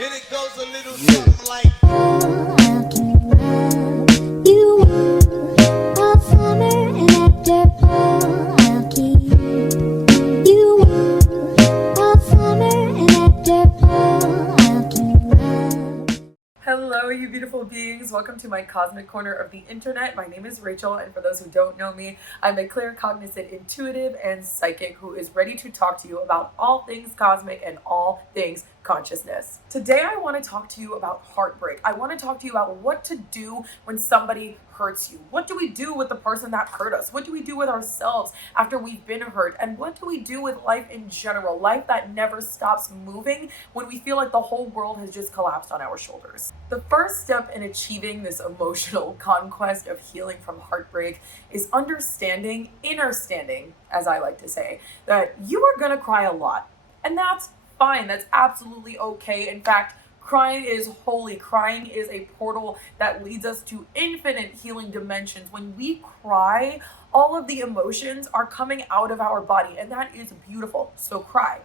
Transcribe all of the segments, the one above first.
And it goes a little something like, I'll keep you warm all summer, and after fall, I'll keep you warm all summer, and after fall, I'll keep you. Hello, you beautiful beings. Welcome to my cosmic corner of the internet. My name is Rachel, and for those who don't know me, I'm a claircognizant, intuitive, and psychic who is ready to talk to you about all things cosmic and all things consciousness. Today, I want to talk to you about heartbreak. I want to talk to you about what to do when somebody hurts you. What do we do with the person that hurt us? What do we do with ourselves after we've been hurt? And what do we do with life in general? Life that never stops moving when we feel like the whole world has just collapsed on our shoulders. The first step in achieving this emotional conquest of healing from heartbreak is understanding, innerstanding, as I like to say, that you are gonna cry a lot. And that's fine. That's absolutely okay. In fact, crying is holy. Crying is a portal that leads us to infinite healing dimensions. When we cry, all of the emotions are coming out of our body, and that is beautiful. So cry.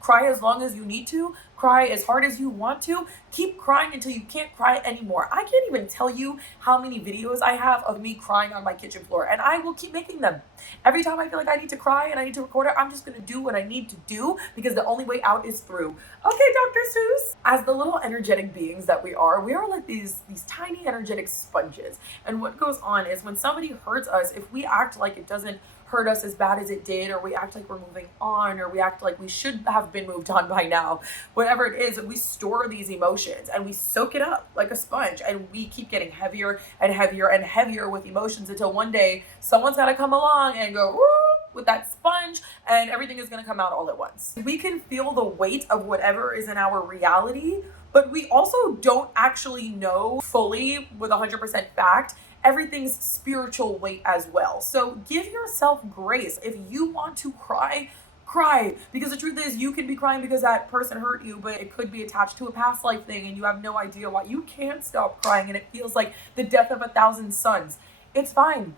Cry as long as you need to. Cry as hard as you want to. Keep crying until you can't cry anymore. I can't even tell you how many videos I have of me crying on my kitchen floor, and I will keep making them. Every time I feel like I need to cry and I need to record it, I'm just gonna do what I need to do because the only way out is through. Okay, Dr. Seuss. As the little energetic beings that we are like these tiny energetic sponges. And what goes on is when somebody hurts us, if we act like it doesn't hurt us as bad as it did, or we act like we're moving on, or we act like we should have been moved on by now, whatever it is, we store these emotions and we soak it up like a sponge, and we keep getting heavier and heavier and heavier with emotions until one day someone's got to come along and go whoop with that sponge, and everything is going to come out all at once. We can feel the weight of whatever is in our reality, but we also don't actually know fully with 100% fact everything's spiritual weight as well. So give yourself grace. If you want to cry, cry, because the truth is you can be crying because that person hurt you, but it could be attached to a past life thing and you have no idea why. You can't stop crying and it feels like the death of 1,000 suns. It's fine.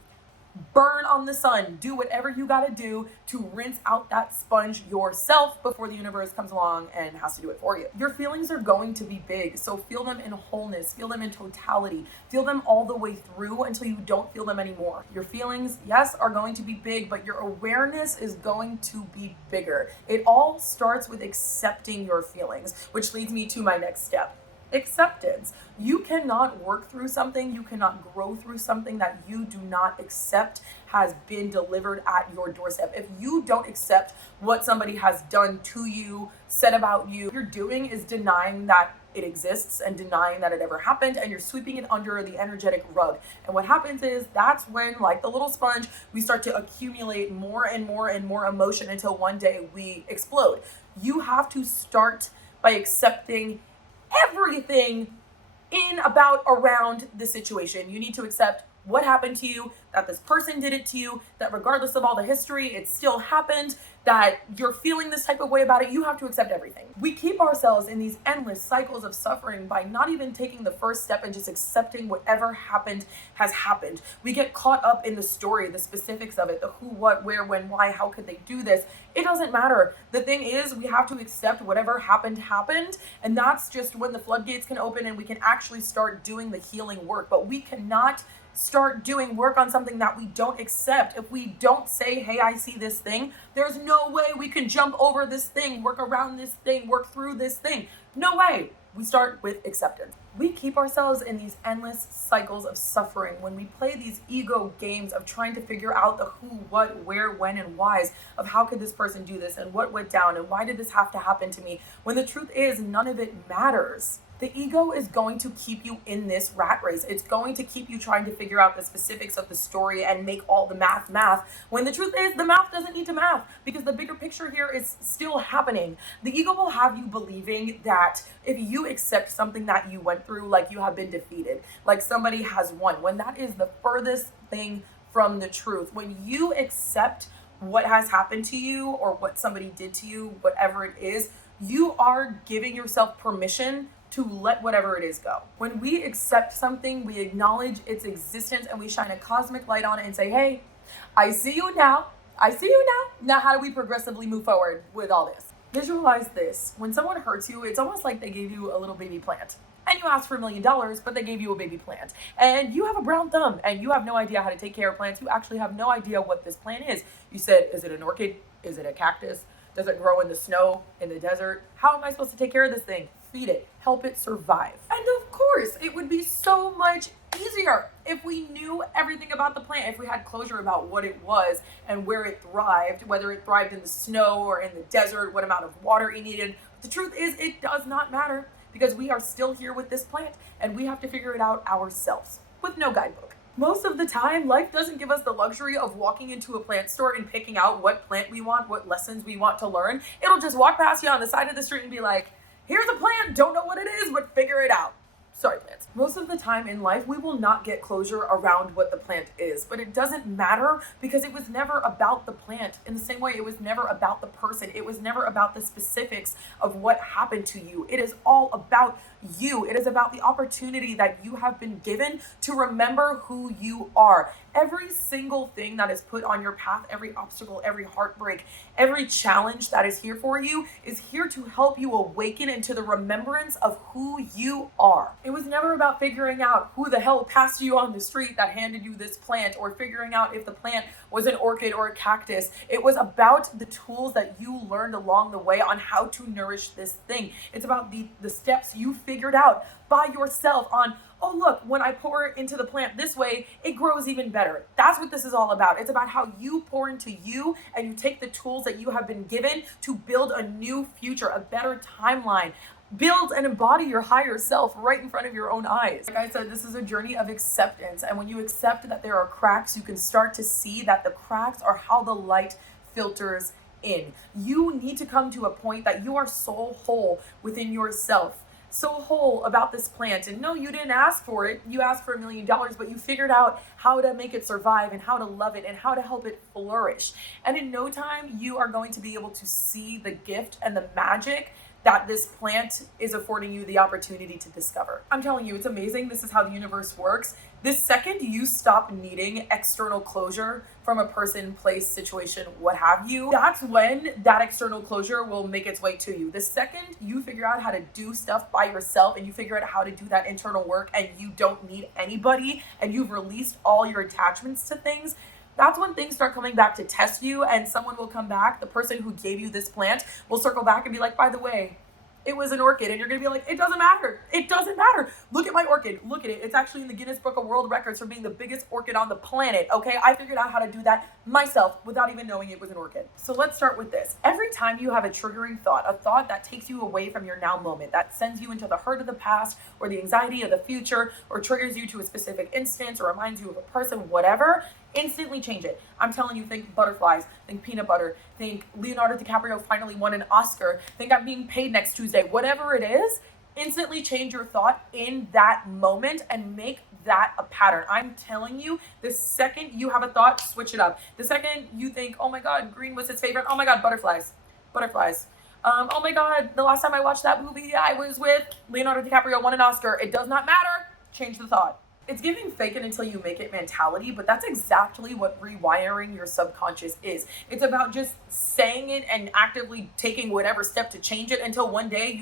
Burn on the sun. Do whatever you gotta do to rinse out that sponge yourself before the universe comes along and has to do it for you. Your feelings are going to be big, so feel them in wholeness, feel them in totality, feel them all the way through until you don't feel them anymore. Your feelings, yes, are going to be big, but your awareness is going to be bigger. It all starts with accepting your feelings, which leads me to my next step. Acceptance. You cannot work through something, you cannot grow through something that you do not accept has been delivered at your doorstep. If you don't accept what somebody has done to you, said about you, what you're doing is denying that it exists and denying that it ever happened, and you're sweeping it under the energetic rug. And what happens is that's when, like the little sponge, we start to accumulate more and more and more emotion until one day we explode. You have to start by accepting everything in, about, around the situation. You need to accept what happened to you, that this person did it to you, that regardless of all the history, it still happened, that you're feeling this type of way about it. You have to accept everything. We keep ourselves in these endless cycles of suffering by not even taking the first step and just accepting whatever happened has happened. We get caught up in the story, the specifics of it, the who, what, where, when, why, how could they do this? It doesn't matter. The thing is, we have to accept whatever happened, and that's just when the floodgates can open and we can actually start doing the healing work. But we cannot start doing work on something that we don't accept. If we don't say, hey, I see this thing, there's no way we can jump over this thing, work around this thing, work through this thing. No way. We start with acceptance. We keep ourselves in these endless cycles of suffering when we play these ego games of trying to figure out the who, what, where, when, and whys of how could this person do this and what went down and why did this have to happen to me, when the truth is none of it matters. The ego is going to keep you in this rat race. It's going to keep you trying to figure out the specifics of the story and make all the math, when the truth is the math doesn't need to math because the bigger picture here is still happening. The ego will have you believing that if you accept something that you went through, like you have been defeated, like somebody has won, when that is the furthest thing from the truth. When you accept what has happened to you or what somebody did to you, whatever it is, you are giving yourself permission to let whatever it is go. When we accept something, we acknowledge its existence and we shine a cosmic light on it and say, hey, I see you now. I see you now. Now, how do we progressively move forward with all this? Visualize this. When someone hurts you, it's almost like they gave you a little baby plant. And you asked for $1 million, but they gave you a baby plant. And you have a brown thumb and you have no idea how to take care of plants. You actually have no idea what this plant is. You said, is it an orchid? Is it a cactus? Does it grow in the snow, in the desert? How am I supposed to take care of this thing? Feed it, help it survive. And of course, it would be so much easier if we knew everything about the plant, if we had closure about what it was and where it thrived, whether it thrived in the snow or in the desert, what amount of water it needed. But the truth is, it does not matter because we are still here with this plant and we have to figure it out ourselves with no guidebook. Most of the time, life doesn't give us the luxury of walking into a plant store and picking out what plant we want, what lessons we want to learn. It'll just walk past you on the side of the street and be like, here's a plant, don't know what it is, but figure it out. Sorry, plants. Most of the time in life, we will not get closure around what the plant is, but it doesn't matter because it was never about the plant. In the same way, it was never about the person. It was never about the specifics of what happened to you. It is all about you. It is about the opportunity that you have been given to remember who you are. Every single thing that is put on your path, every obstacle, every heartbreak, every challenge that is here for you is here to help you awaken into the remembrance of who you are. It was never about figuring out who the hell passed you on the street that handed you this plant or figuring out if the plant was an orchid or a cactus. It was about the tools that you learned along the way on how to nourish this thing. It's about the steps you figured out by yourself on, oh, look, when I pour into the plant this way, it grows even better. That's what this is all about. It's about how you pour into you and you take the tools that you have been given to build a new future, a better timeline. Build and embody your higher self right in front of your own eyes. Like I said, this is a journey of acceptance. And when you accept that there are cracks, you can start to see that the cracks are how the light filters in. You need to come to a point that you are so whole within yourself, so whole about this plant. And no, you didn't ask for it. You asked for $1 million, but you figured out how to make it survive and how to love it and how to help it flourish. And in no time, you are going to be able to see the gift and the magic that this plant is affording you the opportunity to discover. I'm telling you, it's amazing. This is how the universe works. The second you stop needing external closure from a person, place, situation, what have you, that's when that external closure will make its way to you. The second you figure out how to do stuff by yourself and you figure out how to do that internal work and you don't need anybody and you've released all your attachments to things, that's when things start coming back to test you, and someone will come back, the person who gave you this plant will circle back and be like, by the way, it was an orchid. And you're going to be like, it doesn't matter. It doesn't matter. Look at my orchid. Look at it. It's actually in the Guinness Book of World Records for being the biggest orchid on the planet. Okay. I figured out how to do that myself without even knowing it was an orchid. So let's start with this. Every time you have a triggering thought, a thought that takes you away from your now moment, that sends you into the hurt of the past or the anxiety of the future, or triggers you to a specific instance or reminds you of a person, whatever, instantly change it. I'm telling you, think butterflies, think peanut butter, think Leonardo DiCaprio finally won an Oscar, think I'm being paid next Tuesday, whatever it is, instantly change your thought in that moment and make that a pattern. I'm telling you, the second you have a thought, switch it up. The second you think, oh my God, green was his favorite. Oh my God, butterflies. Oh my God, the last time I watched that movie, I was with Leonardo DiCaprio won an Oscar. It does not matter. Change the thought. It's giving fake it until you make it mentality, but that's exactly what rewiring your subconscious is. It's about just saying it and actively taking whatever step to change it until one day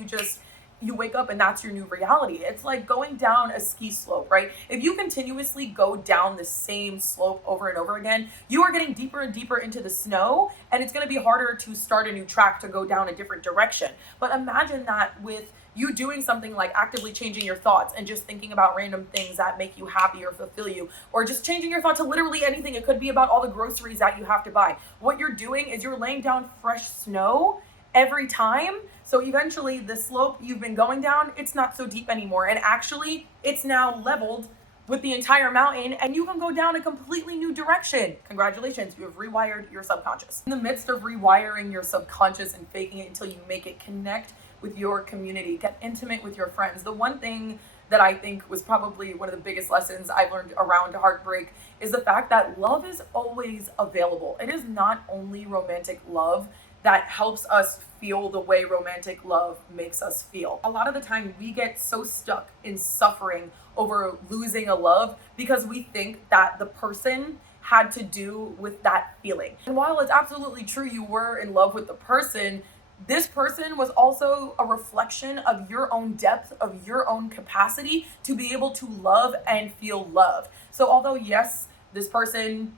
you wake up and that's your new reality. It's like going down a ski slope, right? If you continuously go down the same slope over and over again, you are getting deeper and deeper into the snow, and it's going to be harder to start a new track to go down a different direction. But imagine that with you doing something like actively changing your thoughts and just thinking about random things that make you happy or fulfill you, or just changing your thought to literally anything. It could be about all the groceries that you have to buy. What you're doing is you're laying down fresh snow every time. So eventually the slope you've been going down, it's not so deep anymore. And actually it's now leveled with the entire mountain and you can go down a completely new direction. Congratulations, you have rewired your subconscious. In the midst of rewiring your subconscious and faking it until you make it connect with your community, get intimate with your friends. The one thing that I think was probably one of the biggest lessons I've learned around heartbreak is the fact that love is always available. It is not only romantic love that helps us feel the way romantic love makes us feel. A lot of the time we get so stuck in suffering over losing a love because we think that the person had to do with that feeling. And while it's absolutely true you were in love with the person, this person was also a reflection of your own depth, of your own capacity to be able to love and feel loved. So although yes, this person,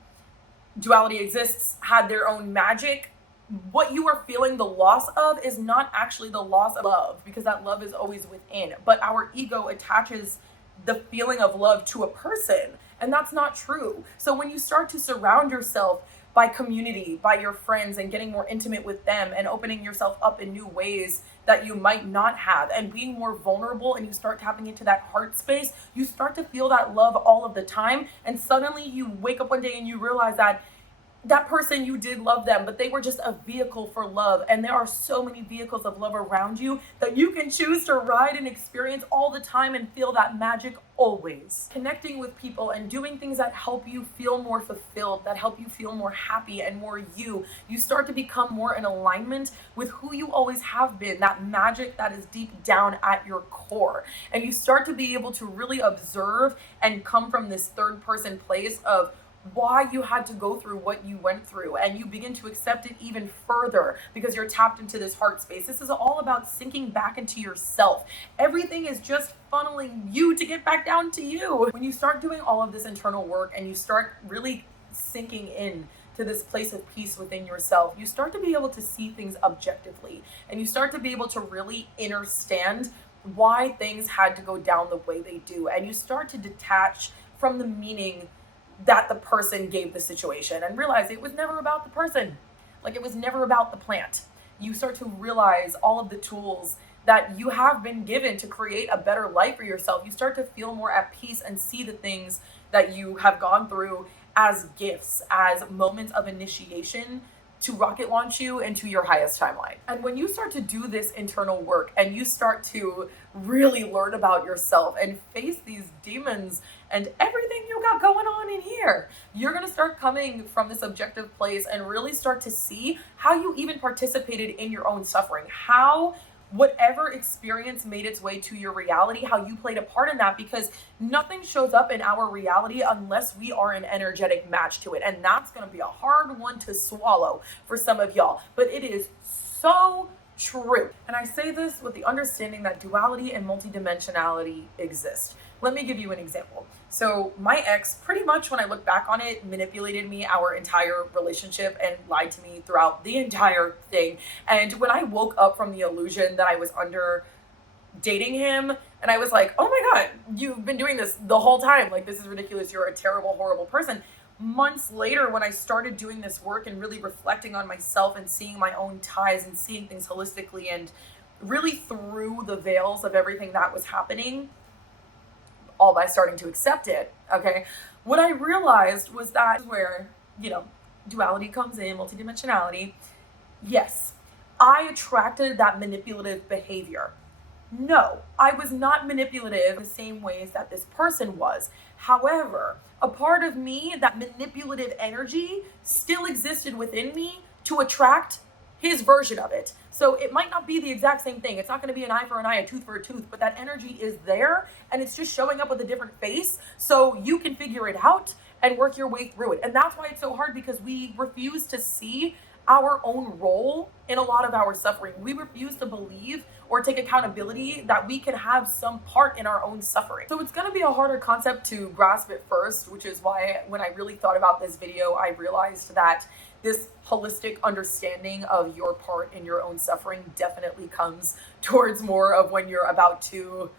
duality exists, had their own magic, what you are feeling the loss of is not actually the loss of love, because that love is always within. But our ego attaches the feeling of love to a person, and that's not true. So when you start to surround yourself by community, by your friends, and getting more intimate with them and opening yourself up in new ways that you might not have, and being more vulnerable, and you start tapping into that heart space, you start to feel that love all of the time. And suddenly you wake up one day and you realize that that person, you did love them, but they were just a vehicle for love. And there are so many vehicles of love around you that you can choose to ride and experience all the time and feel that magic always. Connecting with people and doing things that help you feel more fulfilled, that help you feel more happy and more you. You start to become more in alignment with who you always have been, that magic that is deep down at your core. And you start to be able to really observe and come from this third person place of why you had to go through what you went through, and you begin to accept it even further because you're tapped into this heart space. This is all about sinking back into yourself. Everything is just funneling you to get back down to you. When you start doing all of this internal work and you start really sinking in to this place of peace within yourself, you start to be able to see things objectively, and you start to be able to really understand why things had to go down the way they do, and you start to detach from the meaning that the person gave the situation and realize it was never about the person. Like, it was never about the plant. You start to realize all of the tools that you have been given to create a better life for yourself. You start to feel more at peace and see the things that you have gone through as gifts, as moments of initiation to rocket launch you into your highest timeline. And when you start to do this internal work and you start to really learn about yourself and face these demons and everything you got going on in here, you're gonna start coming from this objective place and really start to see how you even participated in your own suffering, how whatever experience made its way to your reality, how you played a part in that, because nothing shows up in our reality unless we are an energetic match to it. And that's going to be a hard one to swallow for some of y'all, but it is so true. And I say this with the understanding that duality and multidimensionality exist. Let me give you an example. So my ex, pretty much when I look back on it, manipulated me our entire relationship and lied to me throughout the entire thing. And when I woke up from the illusion that I was under dating him, and I was like, oh my God, you've been doing this the whole time. Like, this is ridiculous. You're a terrible, horrible person. Months later, when I started doing this work and really reflecting on myself and seeing my own ties and seeing things holistically and really through the veils of everything that was happening, all by starting to accept it, okay, what I realized was that where, duality comes in, multidimensionality. Yes, I attracted that manipulative behavior. No, I was not manipulative in the same ways that this person was. However, a part of me, that manipulative energy, still existed within me to attract his version of it. So it might not be the exact same thing. It's not going to be an eye for an eye, a tooth for a tooth, but that energy is there, and it's just showing up with a different face. So you can figure it out and work your way through it. And that's why it's so hard, because we refuse to see our own role in a lot of our suffering. We refuse to believe or take accountability that we can have some part in our own suffering. So it's going to be a harder concept to grasp at first, which is why when I really thought about this video, I realized that this holistic understanding of your part in your own suffering definitely comes towards more of when you're about to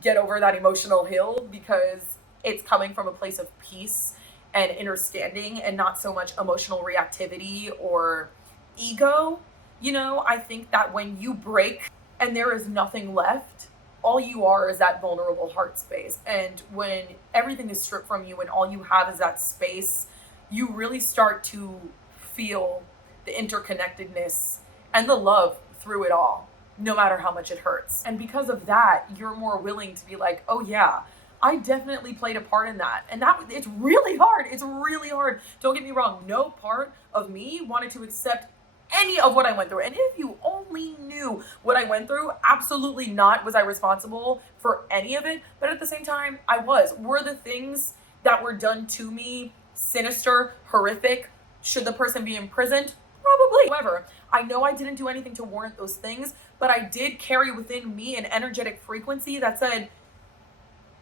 get over that emotional hill, because it's coming from a place of peace and understanding and not so much emotional reactivity or ego. I think that when you break and there is nothing left, all you are is that vulnerable heart space. And when everything is stripped from you and all you have is that space, you really start to feel the interconnectedness and the love through it all, no matter how much it hurts. And because of that, you're more willing to be like, oh yeah, I definitely played a part in that. And it's really hard. It's really hard. Don't get me wrong. No part of me wanted to accept any of what I went through. And if you only knew what I went through, absolutely not was I responsible for any of it. But at the same time, I was. Were the things that were done to me sinister, horrific? Should the person be imprisoned? Probably. However, I know I didn't do anything to warrant those things, but I did carry within me an energetic frequency that said,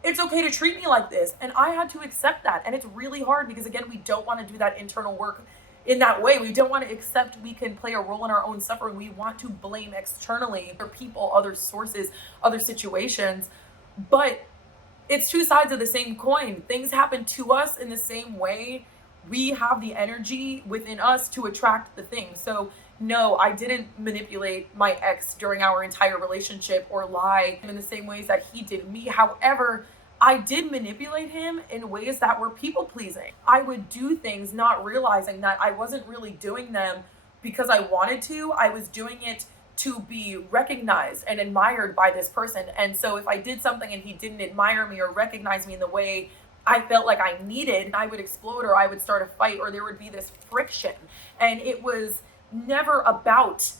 it's okay to treat me like this. And I had to accept that. And it's really hard because, again, we don't want to do that internal work in that way. We don't want to accept we can play a role in our own suffering. We want to blame externally other people, other sources, other situations. But it's two sides of the same coin. Things happen to us in the same way. We have the energy within us to attract the thing. So no, I didn't manipulate my ex during our entire relationship or lie in the same ways that he did me. However, I did manipulate him in ways that were people pleasing. I would do things not realizing that I wasn't really doing them because I wanted to. I was doing it to be recognized and admired by this person. And so if I did something and he didn't admire me or recognize me in the way I felt like I needed, I would explode or I would start a fight or there would be this friction. And it was never about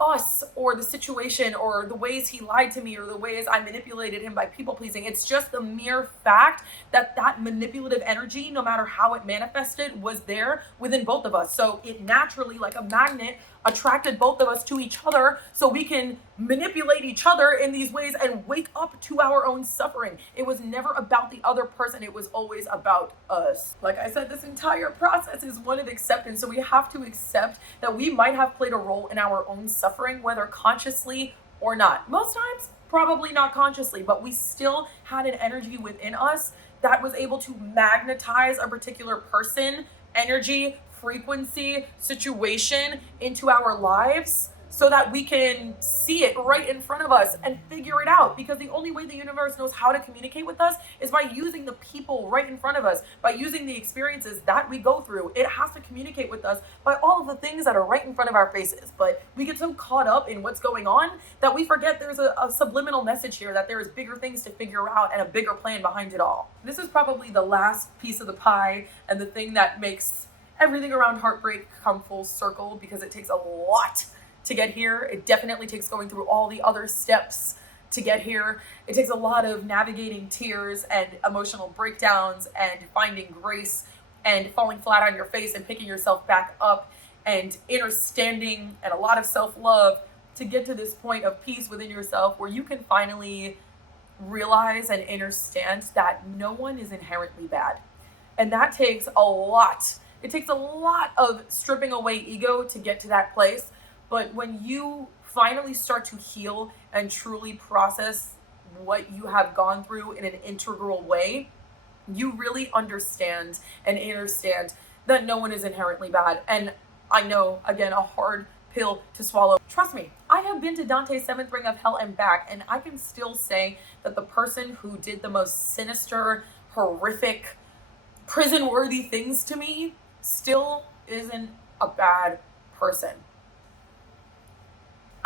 us or the situation or the ways he lied to me or the ways I manipulated him by people pleasing. It's just the mere fact that that manipulative energy, no matter how it manifested, was there within both of us. So it naturally, like a magnet, attracted both of us to each other so we can manipulate each other in these ways and wake up to our own suffering. It was never about the other person. It was always about us. Like I said, this entire process is one of acceptance. So we have to accept that we might have played a role in our own suffering, whether consciously or not. Most times, probably not consciously, but we still had an energy within us that was able to magnetize a particular person, energy, frequency, situation into our lives so that we can see it right in front of us and figure it out. Because the only way the universe knows how to communicate with us is by using the people right in front of us, by using the experiences that we go through. It has to communicate with us by all of the things that are right in front of our faces. But we get so caught up in what's going on that we forget there's a subliminal message here, that there is bigger things to figure out and a bigger plan behind it all. This is probably the last piece of the pie and the thing that makes everything around heartbreak come full circle, because it takes a lot to get here. It definitely takes going through all the other steps to get here. It takes a lot of navigating tears and emotional breakdowns and finding grace and falling flat on your face and picking yourself back up and understanding and a lot of self-love to get to this point of peace within yourself where you can finally realize and understand that no one is inherently bad. And that takes a lot. It takes a lot of stripping away ego to get to that place. But when you finally start to heal and truly process what you have gone through in an integral way, you really understand and understand that no one is inherently bad. And I know, again, a hard pill to swallow. Trust me, I have been to Dante's seventh ring of hell and back, and I can still say that the person who did the most sinister, horrific, prison-worthy things to me still isn't a bad person.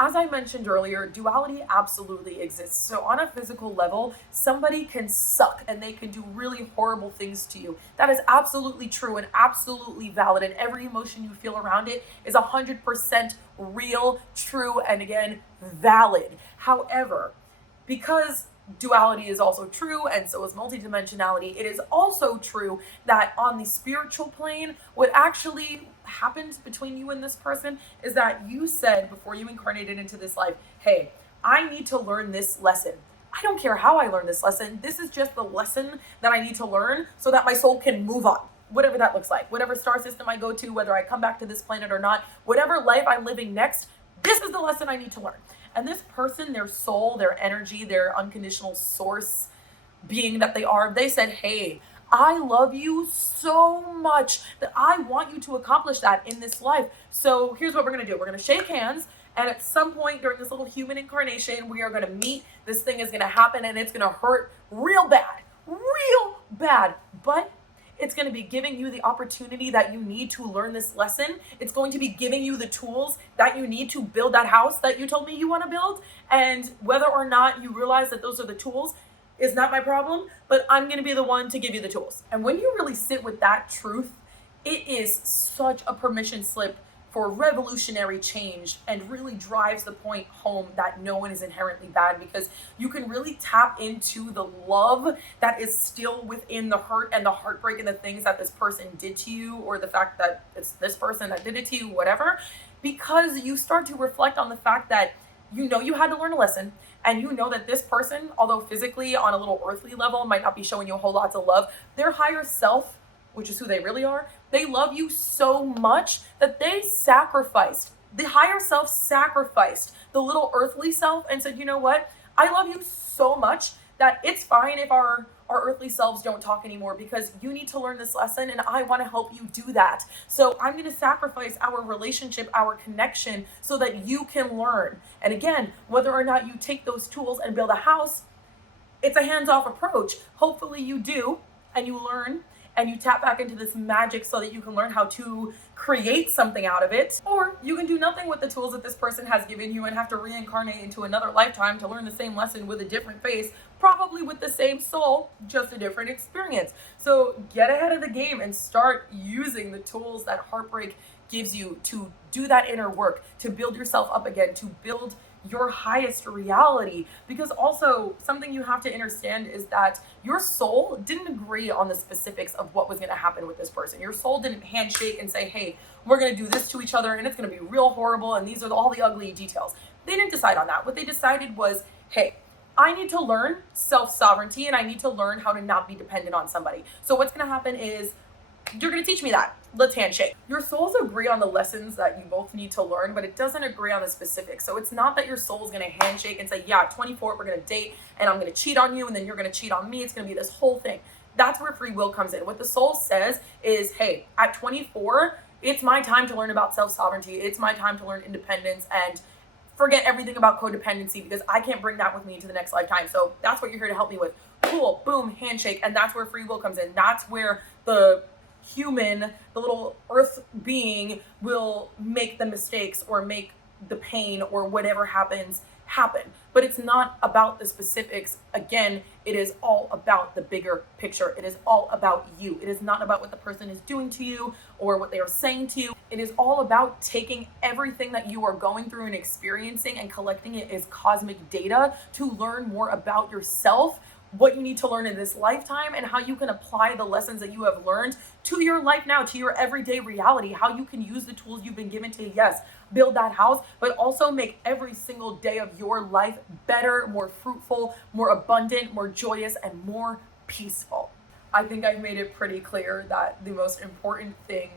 As I mentioned earlier, duality absolutely exists. So on a physical level, somebody can suck and they can do really horrible things to you. That is absolutely true and absolutely valid. And every emotion you feel around it is 100% real, true, and again, valid. However, because duality is also true, and so is multidimensionality, it is also true that on the spiritual plane, what actually happened between you and this person is that you said before you incarnated into this life, hey, I need to learn this lesson. I don't care how I learn this lesson. This is just the lesson that I need to learn so that my soul can move on. Whatever that looks like, whatever star system I go to, whether I come back to this planet or not, whatever life I'm living next, this is the lesson I need to learn. And this person, their soul, their energy, their unconditional source being that they are, they said, hey, I love you so much that I want you to accomplish that in this life. So here's what we're going to do. We're going to shake hands. And at some point during this little human incarnation, we are going to meet. This thing is going to happen and it's going to hurt real bad. But it's going to be giving you the opportunity that you need to learn this lesson. It's going to be giving you the tools that you need to build that house that you told me you want to build. And whether or not you realize that those are the tools is not my problem, but I'm going to be the one to give you the tools. And when you really sit with that truth, it is such a permission slip for revolutionary change and really drives the point home that no one is inherently bad, because you can really tap into the love that is still within the hurt and the heartbreak and the things that this person did to you, or the fact that it's this person that did it to you, whatever, because you start to reflect on the fact that you had to learn a lesson, and you know that this person, although physically on a little earthly level might not be showing you a whole lot of love, their higher self, which is who they really are, they love you so much that they sacrificed. The higher self sacrificed the little earthly self and said, you know what? I love you so much that it's fine if our earthly selves don't talk anymore, because you need to learn this lesson and I want to help you do that. So I'm going to sacrifice our relationship, our connection, so that you can learn. And again, whether or not you take those tools and build a house, it's a hands-off approach. Hopefully you do, and you learn, and you tap back into this magic so that you can learn how to create something out of it. Or you can do nothing with the tools that this person has given you and have to reincarnate into another lifetime to learn the same lesson with a different face, probably with the same soul, just a different experience. So get ahead of the game and start using the tools that heartbreak gives you to do that inner work, to build yourself up again, to build your highest reality. Because also something you have to understand is that your soul didn't agree on the specifics of what was going to happen with this person. Your soul didn't handshake and say, hey, we're going to do this to each other and it's going to be real horrible and these are all the ugly details. They didn't decide on that. What they decided was, hey, I need to learn self-sovereignty and I need to learn how to not be dependent on somebody. So what's going to happen is, you're going to teach me that. Let's handshake. Your souls agree on the lessons that you both need to learn, but it doesn't agree on the specifics. So it's not that your soul is going to handshake and say, yeah, at 24, we're going to date and I'm going to cheat on you and then you're going to cheat on me. It's going to be this whole thing. That's where free will comes in. What the soul says is, hey, at 24, it's my time to learn about self-sovereignty. It's my time to learn independence and forget everything about codependency, because I can't bring that with me into the next lifetime. So that's what you're here to help me with. Cool, boom, handshake. And that's where free will comes in. That's where the human, the little earth being, will make the mistakes or make the pain or whatever happens happen. But it's not about the specifics. Again, it is all about the bigger picture. It is all about you. It is not about what the person is doing to you or what they are saying to you. It is all about taking everything that you are going through and experiencing and collecting it as cosmic data to learn more about yourself, what you need to learn in this lifetime, and how you can apply the lessons that you have learned to your life now, to your everyday reality, how you can use the tools you've been given to, yes, build that house, but also make every single day of your life better, more fruitful, more abundant, more joyous, and more peaceful. I think I've made it pretty clear that the most important thing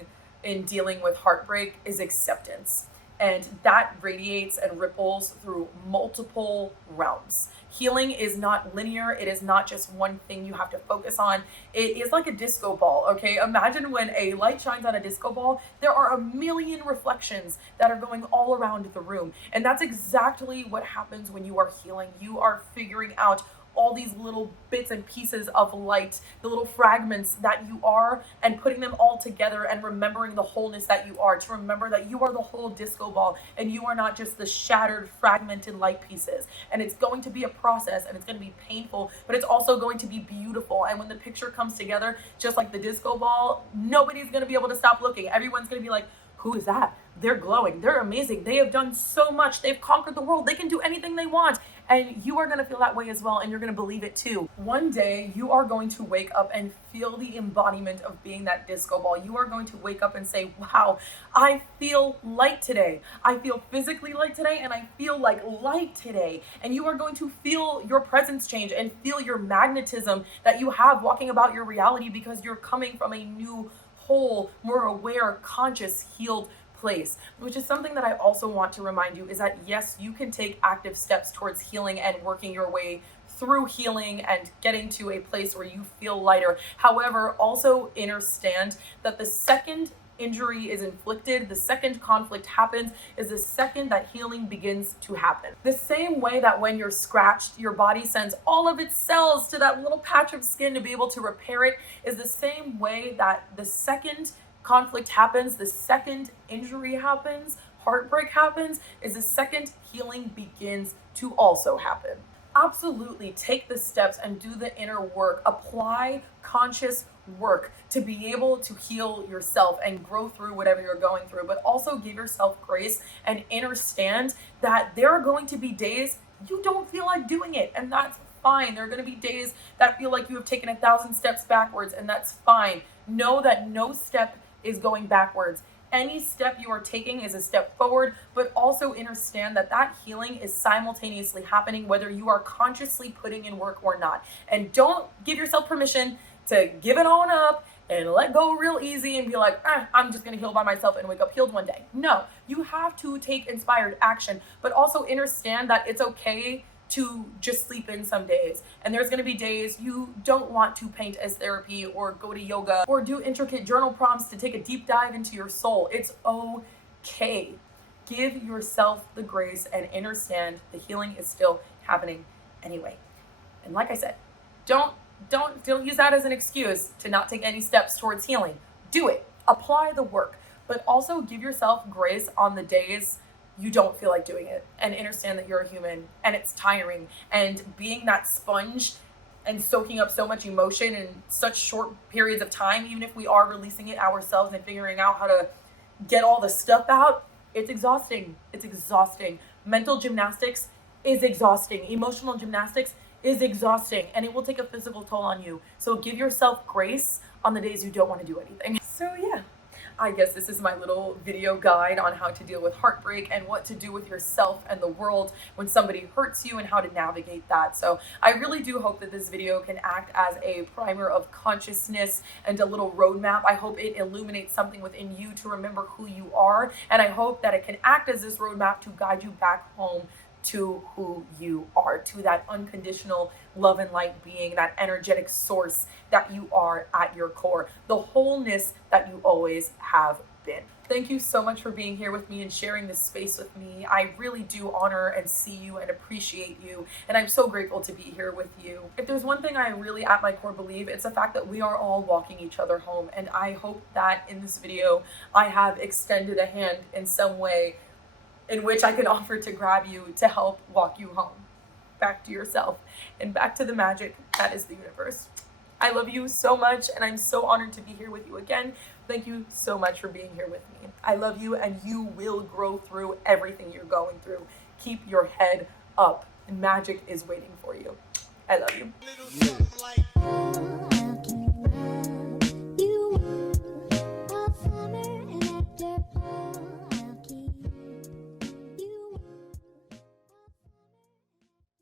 in dealing with heartbreak is acceptance. And that radiates and ripples through multiple realms. Healing is not linear. It is not just one thing you have to focus on. It is like a disco ball, okay? Imagine when a light shines on a disco ball, there are a million reflections that are going all around the room. And that's exactly what happens when you are healing. You are figuring out all these little bits and pieces of light, the little fragments that you are, and putting them all together and remembering the wholeness that you are, to remember that you are the whole disco ball and you are not just the shattered, fragmented light pieces. And it's going to be a process and it's going to be painful, but it's also going to be beautiful. And when the picture comes together, just like the disco ball, nobody's going to be able to stop looking. Everyone's going to be like, who is that? They're glowing. They're amazing. They have done so much. They've conquered the world. They can do anything they want. And you are going to feel that way as well. And you're going to believe it too. One day you are going to wake up and feel the embodiment of being that disco ball. You are going to wake up and say, wow, I feel light today. I feel physically light today. And I feel like light today. And you are going to feel your presence change and feel your magnetism that you have walking about your reality, because you're coming from a new, whole, more aware, conscious, healed place. Which is something that I also want to remind you, is that yes, you can take active steps towards healing and working your way through healing and getting to a place where you feel lighter. However, also understand that the second injury is inflicted, the second conflict happens, is the second that healing begins to happen. The same way that when you're scratched, your body sends all of its cells to that little patch of skin to be able to repair it, is the same way that the second conflict happens, the second injury happens, heartbreak happens, is the second healing begins to also happen. Absolutely take the steps and do the inner work. Apply conscious work to be able to heal yourself and grow through whatever you're going through, but also give yourself grace and understand that there are going to be days you don't feel like doing it, and that's fine. There are going to be days that feel like you have taken 1,000 steps backwards, and that's fine. Know that no step is going backwards. Any step you are taking is a step forward, but also understand that that healing is simultaneously happening whether you are consciously putting in work or not. And don't give yourself permission to give it on up and let go real easy and be like, I'm just going to heal by myself and wake up healed one day. No, you have to take inspired action, but also understand that it's okay to just sleep in some days. And there's going to be days you don't want to paint as therapy or go to yoga or do intricate journal prompts to take a deep dive into your soul. It's okay. Give yourself the grace and understand the healing is still happening anyway. And like I said, don't use that as an excuse to not take any steps towards healing. Do it. Apply the work, but also give yourself grace on the days you don't feel like doing it, and understand that you're a human and it's tiring, and being that sponge and soaking up so much emotion in such short periods of time, even if we are releasing it ourselves and figuring out how to get all the stuff out, it's exhausting. It's exhausting. Mental gymnastics is exhausting. Emotional gymnastics is exhausting, and it will take a physical toll on you. So give yourself grace on the days you don't want to do anything. So yeah, I guess this is my little video guide on how to deal with heartbreak and what to do with yourself and the world when somebody hurts you and how to navigate that. So I really do hope that this video can act as a primer of consciousness and a little roadmap. I hope it illuminates something within you to remember who you are, and I hope that it can act as this roadmap to guide you back home to who you are, to that unconditional love and light being, that energetic source that you are at your core, the wholeness that you always have been. Thank you so much for being here with me and sharing this space with me. I really do honor and see you and appreciate you, and I'm so grateful to be here with you. If there's one thing I really at my core believe, it's the fact that we are all walking each other home, and I hope that in this video I have extended a hand in some way in which I can offer to grab you to help walk you home, back to yourself and back to the magic that is the universe. I love you so much, and I'm so honored to be here with you again. Thank you so much for being here with me. I love you, and you will grow through everything you're going through. Keep your head up, and magic is waiting for you. I love you. Little something like